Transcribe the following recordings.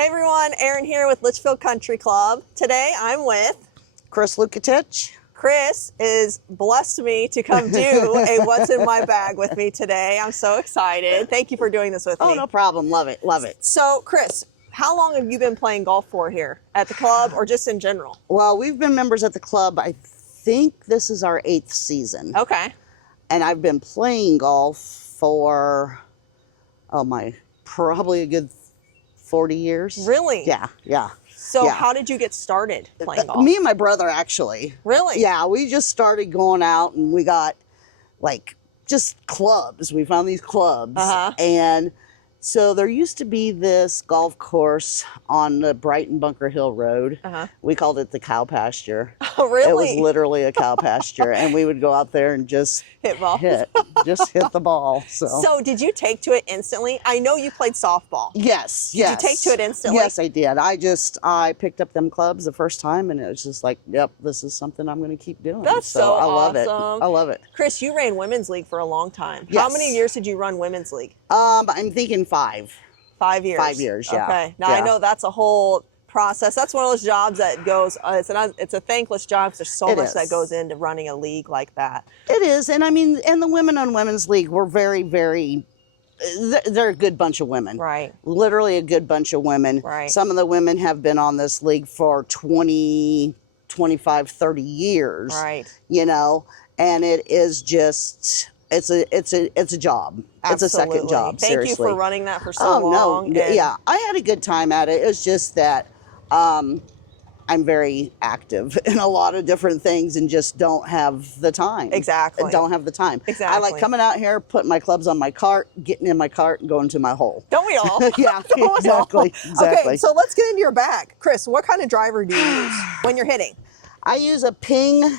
Hey everyone, Erin here with Litchfield Country Club. Today I'm with Luketich. Chris is blessed me to come do a What's in My Bag with me today. I'm so excited. Thank you for doing this with me. Oh, no problem. Love it. Love it. So Chris, how long have you been playing golf for here at the club or just in general? Well, we've been members at the club. I think this is our 8th season. Okay. And I've been playing golf for, probably a good 40 years. Really? Yeah. So Yeah. how did you get started playing golf? Me and my brother, actually. Really? Yeah, we just started going out and we got just clubs. We found these clubs. And so there used to be this golf course on the Brighton Bunker Hill Road. We called it the cow pasture. Oh, really? It was literally a cow pasture. And we would go out there and just hit the ball. So did you take to it instantly? I know you played softball. Yes. Did you take to it instantly? Yes, I did. I picked up them clubs the first time and it was just like, yep, this is something I'm going to keep doing. That's so I love awesome. it. I love it. Chris, you ran women's league for a long time. Yes. How many years did you run women's league? I'm thinking 5. 5 years. 5 years, yeah. Okay. Now I know that's a whole process. That's one of those jobs that goes, it's a thankless job because there's so much that goes into running a league like that. It is. And I mean, and the women on women's league were very, very, they're a good bunch of women. Right. Literally a good bunch of women. Right. Some of the women have been on this league for 20, 25, 30 years. Right. You know, and it is just, it's a job. Absolutely. It's a second job. Thank you for running that for so long. No. Yeah, I had a good time at it. It was just that I'm very active in a lot of different things and just don't have the time. Exactly. Don't have the time. Exactly. I like coming out here, putting my clubs on my cart, getting in my cart, and going to my hole. Don't we all? Yeah, Don't we all? exactly. Okay, so let's get into your bag. Chris, what kind of driver do you use when you're hitting? I use a Ping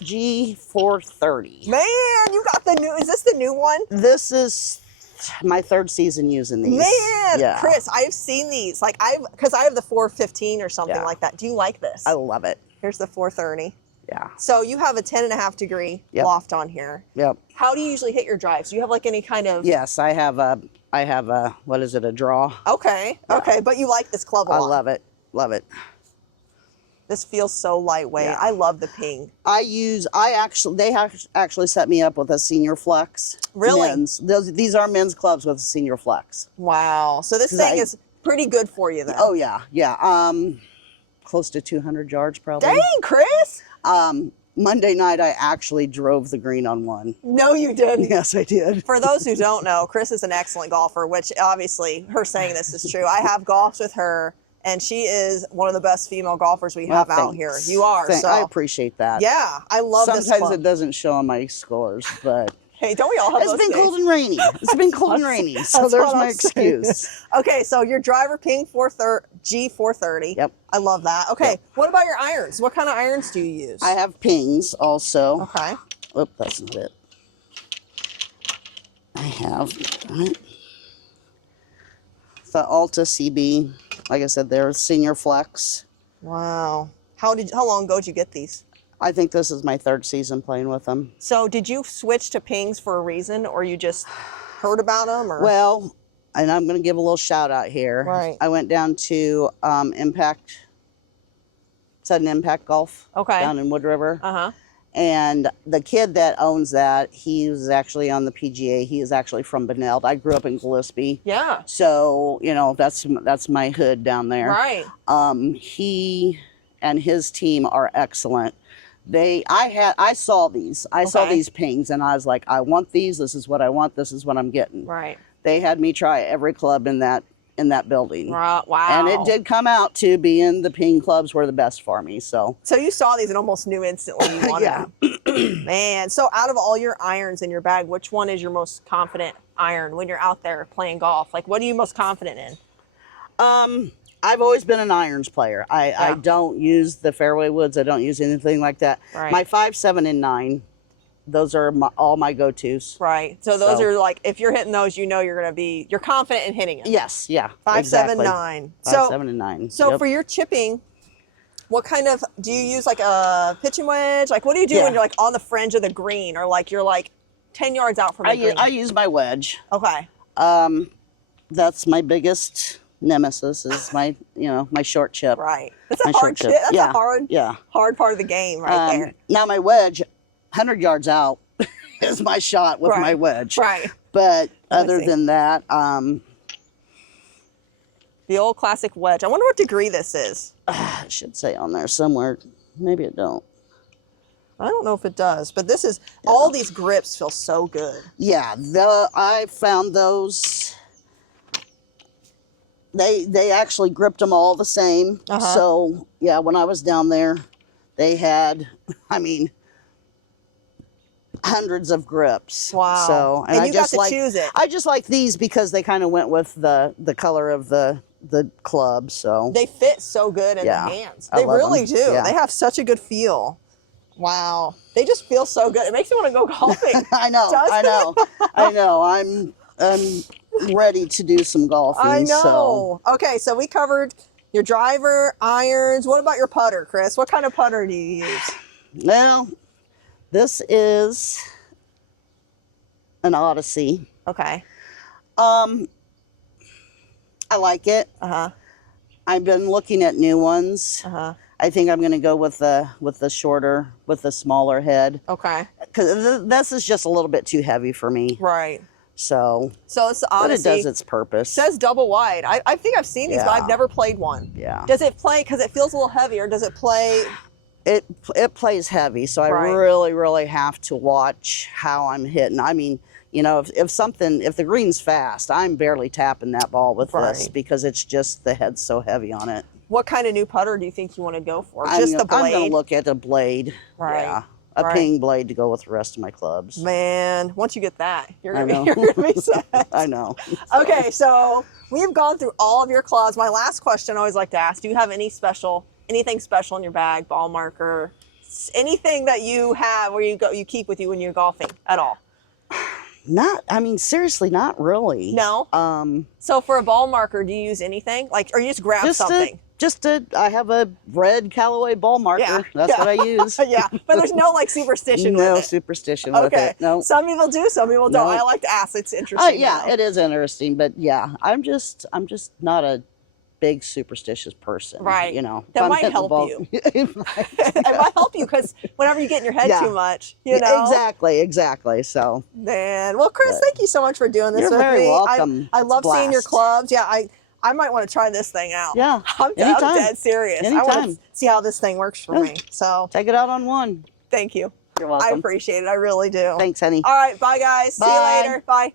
G430. Man, you got the new, is this the new one? This is my 3rd season using these. Man, yeah. Chris, I've seen these. Because I have the 415 or something like that. Do you like this? I love it. Here's the 430. Yeah. So you have a 10.5 degree loft on here. Yep. How do you usually hit your drives? Do you have any kind of? Yes, I have a, what is it, a draw? Okay. Yeah. Okay, but you like this club a lot. I love it. Love it. This feels so lightweight. Yeah. I love the Ping. They actually set me up with a senior flex. Really? Men's. These are men's clubs with a senior flex. Wow. So this thing is pretty good for you then. Oh yeah, yeah. Close to 200 yards probably. Dang, Chris. Monday night I actually drove the green on one. No, you didn't. Yes, I did. For those who don't know, Chris is an excellent golfer, which obviously her saying this is true. I have golfed with her. And she is one of the best female golfers we have out here. You are. So I appreciate that. Yeah, I love this club. Sometimes it doesn't show on my scores, but hey, don't we all have those It's been days? cold and rainy. It's been cold and rainy, so there's my excuse. Okay, so your driver Ping G430. Yep. I love that. Okay, what about your irons? What kind of irons do you use? I have Pings also. Okay. Oh, that's not it. I have the Alta CB. Like I said, they're senior flex. Wow. How long ago did you get these? I think this is my 3rd season playing with them. So did you switch to Pings for a reason, or you just heard about them? Or? Well, and I'm going to give a little shout out here. Right. I went down to Sudden Impact Golf down in Wood River. And the kid that owns that, he was actually on the PGA. He is actually from Beneld. I grew up in Gillespie. Yeah. So, you know, that's my hood down there. Right. He and his team are excellent. I saw these. I saw these Pings and I was like, I want these. This is what I want. This is what I'm getting. Right. They had me try every club in that building. Wow. And it did come out to being the Ping clubs were the best for me. So you saw these and almost knew instantly you wanted them. Man, so out of all your irons in your bag, which one is your most confident iron when you're out there playing golf? Like, what are you most confident in? I've always been an irons player. I don't use the fairway woods. I don't use anything like that. Right. My 5, 7, and 9, those are all my go-tos. Right. So those are like, if you're hitting those, you know you're confident in hitting them. Yes. Yeah. 5, exactly. 7, 9. 5, 7, and 9. So for your chipping, what kind of, do you use like a pitching wedge? Like, what do you do when you're like on the fringe of the green, or like you're like 10 yards out from the green? I use my wedge. Okay. That's my biggest nemesis is my, my short chip. Right. That's My a hard short chip. chip. That's Yeah. a hard, Yeah. hard part of the game right there. Now my wedge, 100 yards out is my shot with my wedge. Right. But Let me other see. than that, The old classic wedge. I wonder what degree this is. I should say on there somewhere. Maybe it don't. I don't know if it does, but this is, all these grips feel so good. Yeah, I found those. They actually gripped them all the same. So yeah, when I was down there, they had, hundreds of grips. Wow. So And I you just got to choose it. I just like these because they kind of went with the color of the club. So They fit so good in the hands. They love really them. do. Yeah. They have such a good feel. Wow. They just feel so good. It makes me want to go golfing. I know. Doesn't I know. it? I know. I'm ready to do some golfing. I know. So. Okay, so we covered your driver, irons. What about your putter, Chris? What kind of putter do you use? Well, this is an Odyssey. Okay. I like it. I've been looking at new ones. I think I'm going to go with the smaller head. Okay. Because this is just a little bit too heavy for me. Right. So it's the Odyssey. But it does its purpose. It says double wide. I think I've seen these, but I've never played one. Yeah. Does it play, because it feels a little heavier, does it play? It plays heavy, so I really, really have to watch how I'm hitting. If the green's fast, I'm barely tapping that ball with this because it's just the head's so heavy on it. What kind of new putter do you think you want to go for? I'm Just the blade? I'm going to look at a blade. Right. Yeah. A ping blade to go with the rest of my clubs. Man, once you get that, you're gonna be set. I know. Okay, so we've gone through all of your clubs. My last question I always like to ask, do you have anything special in your bag, ball marker, anything that you have where you keep with you when you're golfing at all? Seriously, not really. No? So for a ball marker, do you use anything? Or you just grab something? I have a red Callaway ball marker. Yeah. That's what I use. Yeah, but there's no superstition with it. No superstition with it. No. Some people do, some people don't. I like to ask. It's interesting. Yeah, it is interesting, but yeah, I'm just not a big superstitious person. Right. That might help you. It might help you because whenever you get in your head too much, Exactly. So. Man, well, Chris, thank you so much for doing this with me. You're very welcome. I love seeing your clubs. Yeah, I might want to try this thing out. Yeah. I'm dead serious. I want to see how this thing works for me. So take it out on one. Thank you. You're welcome. I appreciate it. I really do. Thanks, honey. All right. Bye, guys. Bye. See you later. Bye.